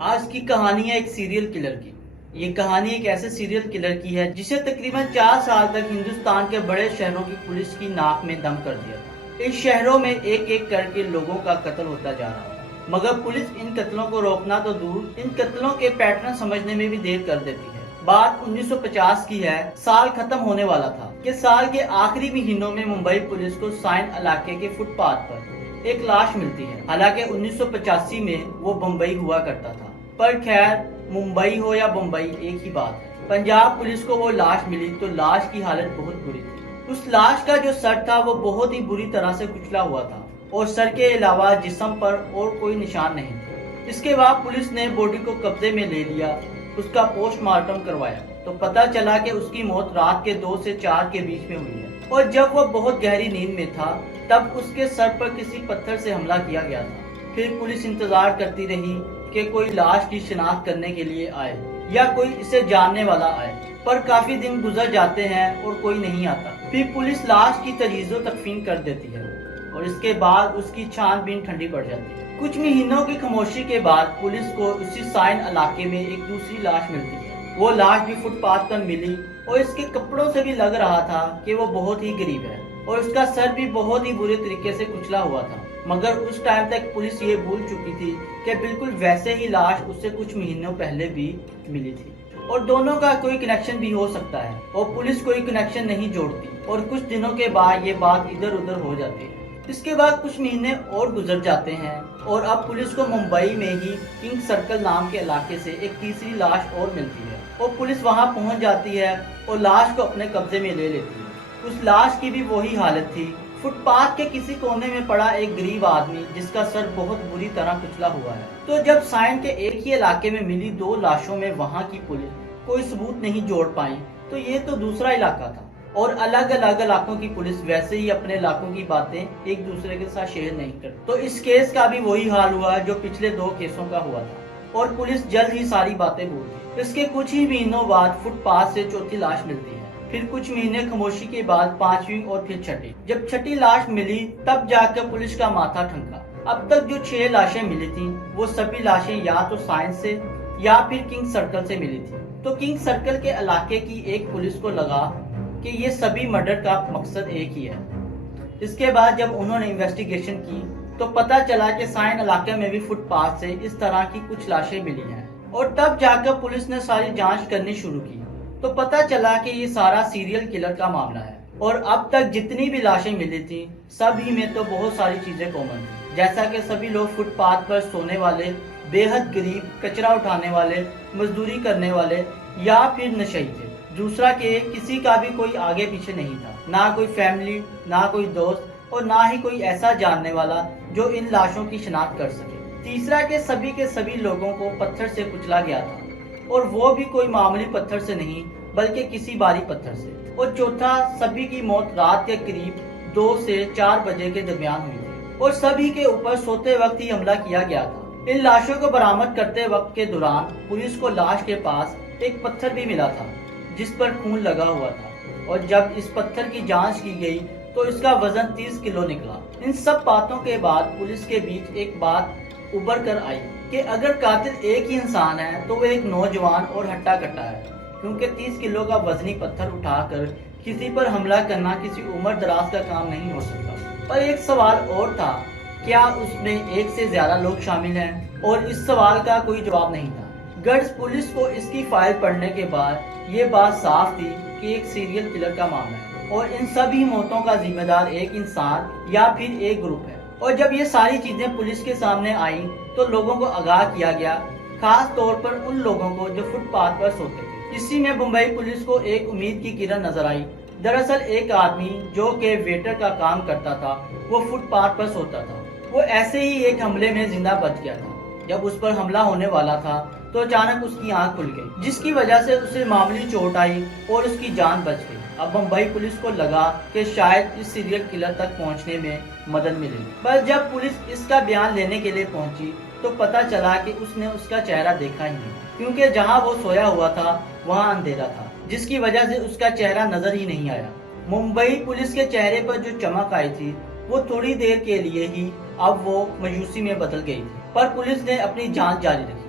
آج کی کہانی ہے ایک سیریل کلر کی۔ یہ کہانی ایک ایسے سیریل کلر کی ہے جسے تقریباً 4 سال تک ہندوستان کے بڑے شہروں کی پولیس کی ناک میں دم کر دیا تھا۔ اس شہروں میں ایک ایک کر کے لوگوں کا قتل ہوتا جا رہا تھا، مگر پولیس ان قتلوں کو روکنا تو دور، ان قتلوں کے پیٹرن سمجھنے میں بھی دیر کر دیتی ہے۔ بات 1950 کی ہے، سال ختم ہونے والا تھا کہ سال کے آخری مہینوں میں ممبئی پولیس کو سائن علاقے کے فٹ پاتھ پر ایک لاش ملتی ہے۔ حالانکہ 1985 میں وہ بمبئی ہوا کرتا تھا، پر خیر ممبئی ہو یا بمبئی ایک ہی بات ہے۔ پنجاب پولیس کو وہ لاش ملی تو لاش کی حالت بہت بری تھی۔ اس لاش کا جو سر تھا وہ بہت ہی بری طرح سے کچلا ہوا تھا اور سر کے علاوہ جسم پر اور کوئی نشان نہیں تھا۔ اس کے بعد پولیس نے باڈی کو قبضے میں لے لیا، اس کا پوسٹ مارٹم کروایا تو پتہ چلا کہ اس کی موت رات کے 2 سے 4 کے بیچ میں ہوئی ہے، اور جب وہ بہت گہری نیند میں تھا تب اس کے سر پر کسی پتھر سے حملہ کیا گیا تھا۔ پھر پولیس انتظار کرتی رہی کہ کوئی لاش کی شناخت کرنے کے لیے آئے یا کوئی اسے جاننے والا آئے، پر کافی دن گزر جاتے ہیں اور کوئی نہیں آتا۔ پھر پولیس لاش کی تجہیز و تکفین کر دیتی ہے اور اس کے بعد اس کی چھان بین ٹھنڈی پڑ جاتی ہے۔ کچھ مہینوں کی خاموشی کے بعد پولیس کو اسی سائن علاقے میں ایک دوسری لاش ملتی ہے۔ وہ لاش بھی فٹ پاتھ پر ملی اور اس کے کپڑوں سے بھی لگ رہا تھا کہ وہ بہت ہی غریب ہے اور اس کا سر بھی بہت ہی برے طریقے سے کچلا ہوا تھا، مگر اس ٹائم تک پولیس یہ بھول چکی تھی کہ بالکل ویسے ہی لاش اس سے کچھ مہینوں پہلے بھی ملی تھی اور دونوں کا کوئی کنیکشن بھی ہو سکتا ہے، اور پولیس کوئی کنیکشن نہیں جوڑتی اور کچھ دنوں کے بعد یہ بات ادھر ادھر ہو جاتی ہے۔ اس کے بعد کچھ مہینے اور گزر جاتے ہیں اور اب پولیس کو ممبئی میں ہی کنگ سرکل نام کے علاقے سے ایک تیسری لاش اور ملتی ہے اور پولیس وہاں پہنچ جاتی ہے اور لاش کو اپنے قبضے میں لے لیتی ہے۔ اس لاش کی بھی وہی حالت تھی، فٹ پاتھ کے کسی کونے میں پڑا ایک غریب آدمی جس کا سر بہت بری طرح کچلا ہوا ہے۔ تو جب سائن کے ایک ہی علاقے میں ملی 2 لاشوں میں وہاں کی پولیس کوئی ثبوت نہیں جوڑ پائی تو یہ تو دوسرا علاقہ تھا، اور الگ الگ علاقوں کی پولیس ویسے ہی اپنے علاقوں کی باتیں ایک دوسرے کے ساتھ شیئر نہیں کرتی۔ تو اس کیس کا بھی وہی حال ہوا جو پچھلے 2 کیسوں کا ہوا تھا، اور پولیس جلد ہی ساری باتیں بھول گئی۔ اس کے کچھ ہی مہینوں بعد فٹ پاتھ سے چوتھی لاش ملتی ہے، پھر کچھ مہینے خاموشی کے بعد 5ویں اور پھر 6ٹھی۔ جب 6ٹھی لاش ملی تب جا کر پولیس کا ماتھا ٹھنکا۔ اب تک جو 6 لاشیں ملی تھیں وہ سبھی لاشیں یا تو سائنس سے یا پھر کنگ سرکل سے ملی تھی۔ تو کنگ سرکل کے علاقے کی ایک پولیس کو لگا کہ یہ سبھی مرڈر کا مقصد ایک ہی ہے۔ اس کے بعد جب انہوں نے انویسٹیگیشن کی تو پتہ چلا کہ سائن علاقے میں بھی فٹ پاتھ سے اس طرح کی کچھ لاشیں ملی ہیں، اور تب جا کر پولیس نے ساری جانچ کرنی شروع کی تو پتہ چلا کہ یہ سارا سیریل کلر کا معاملہ ہے، اور اب تک جتنی بھی لاشیں ملی تھیں سبھی میں تو بہت ساری چیزیں کامن تھیں، جیسا کہ سبھی لوگ فٹ پاتھ پر سونے والے، بے حد غریب، کچرا اٹھانے والے، مزدوری کرنے والے یا پھر نشئی تھے۔ دوسرا کہ کسی کا بھی کوئی آگے پیچھے نہیں تھا، نہ کوئی فیملی، نہ کوئی دوست، اور نہ ہی کوئی ایسا جاننے والا جو ان لاشوں کی شناخت کر سکے۔ تیسرا کہ سبھی کے سبھی لوگوں کو پتھر سے کچلا گیا تھا، اور وہ بھی کوئی معمولی پتھر سے نہیں بلکہ کسی بھاری پتھر سے۔ اور چوتھا، سبھی کی موت رات کے قریب 2 سے 4 بجے کے درمیان ہوئی تھی اور سبھی کے اوپر سوتے وقت ہی حملہ کیا گیا تھا۔ ان لاشوں کو برآمد کرتے وقت کے دوران پولیس کو لاش کے پاس ایک پتھر بھی ملا تھا جس پر خون لگا ہوا تھا، اور جب اس پتھر کی جانچ کی گئی تو اس کا وزن 30 کلو نکلا۔ ان سب باتوں کے بعد پولیس کے بیچ ایک بات ابھر کر آئی کہ اگر قاتل ایک ہی انسان ہے تو وہ ایک نوجوان اور ہٹا کٹا ہے، کیونکہ 30 کلو کا وزنی پتھر اٹھا کر کسی پر حملہ کرنا کسی عمر دراز کا کام نہیں ہو سکتا۔ پر ایک سوال اور تھا، کیا اس میں ایک سے زیادہ لوگ شامل ہیں؟ اور اس سوال کا کوئی جواب نہیں تھا۔ گرڈز پولیس کو اس کی فائل پڑھنے کے بعد یہ بات صاف تھی کہ ایک سیریل کلر کا معاملہ ہے اور ان سبھی موتوں کا ذمہ دار ایک انسان یا پھر ایک گروپ ہے۔ اور جب یہ ساری چیزیں پولیس کے سامنے آئیں تو لوگوں کو آگاہ کیا گیا، خاص طور پر ان لوگوں کو جو فٹ پاتھ پر سوتے تھے۔ اسی میں بمبئی پولیس کو ایک امید کی کرن نظر آئی۔ دراصل ایک آدمی جو کہ ویٹر کا کام کرتا تھا وہ فٹ پاتھ پر سوتا تھا۔ وہ ایسے ہی ایک حملے میں زندہ بچ گیا تھا۔ جب اس پر حملہ ہونے والا تھا تو اچانک اس کی آنکھ کھل گئی، جس کی وجہ سے اسے معمولی چوٹ آئی اور اس کی جان بچ گئی۔ اب بمبئی پولیس کو لگا کہ شاید اس سیریل کلر تک پہنچنے میں مدد ملے گی، پر جب پولیس اس کا بیان لینے کے لیے پہنچی تو پتہ چلا کہ اس نے اس کا چہرہ دیکھا ہی نہیں، کیونکہ جہاں وہ سویا ہوا تھا وہاں اندھیرا تھا، جس کی وجہ سے اس کا چہرہ نظر ہی نہیں آیا۔ ممبئی پولیس کے چہرے پر جو چمک آئی تھی وہ تھوڑی دیر کے لیے ہی اب وہ مایوسی میں بدل گئی تھی، پر پولیس نے اپنی جانچ جاری رکھی